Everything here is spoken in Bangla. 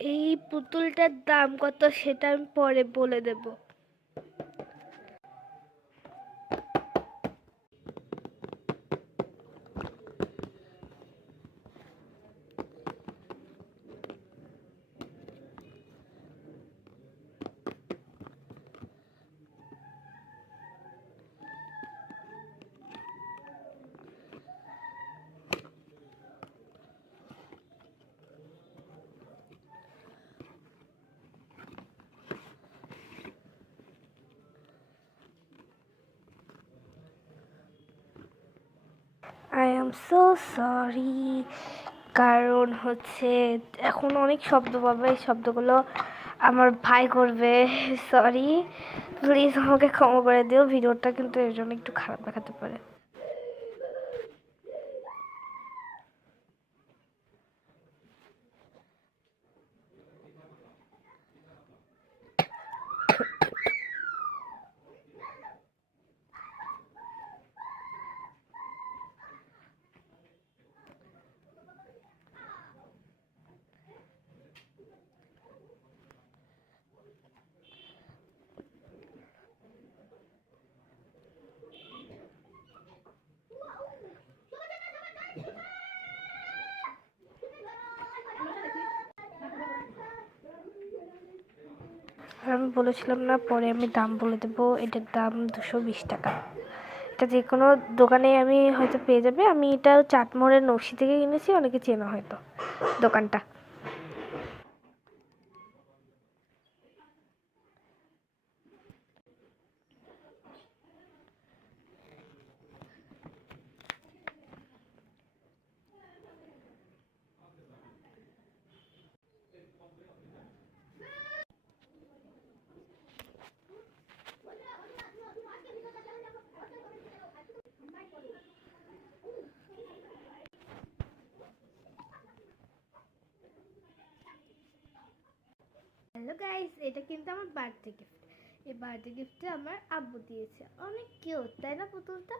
এই পুতুলটার দাম কত সেটা আমি পরে বলে দেব। আই এম সো সরি, কারণ হচ্ছে এখন অনেক শব্দ পাবে, এই শব্দগুলো আমার ভাই করবে। সরি, প্লিজ আমাকে ক্ষমা করে দিও। ভিডিওটা কিন্তু এর জন্য একটু খারাপ দেখাতে পারে। আর আমি বলেছিলাম না, পরে আমি দাম বলে দেবো। এটার দাম 220 টাকা। এটা যে কোনো দোকানে আমি হয়তো পেয়ে যাবে। আমি এটা চাটমোড়ের নকশি থেকে কিনেছি, অনেকে চেনা হয়তো দোকানটা। হ্যালো গাইস, এটা কিন্তু আমার বার্থডে গিফট। এই বার্থডে গিফটটা আমার আব্বু দিয়েছে। অনেক কিউট, তাই না পুতুলটা?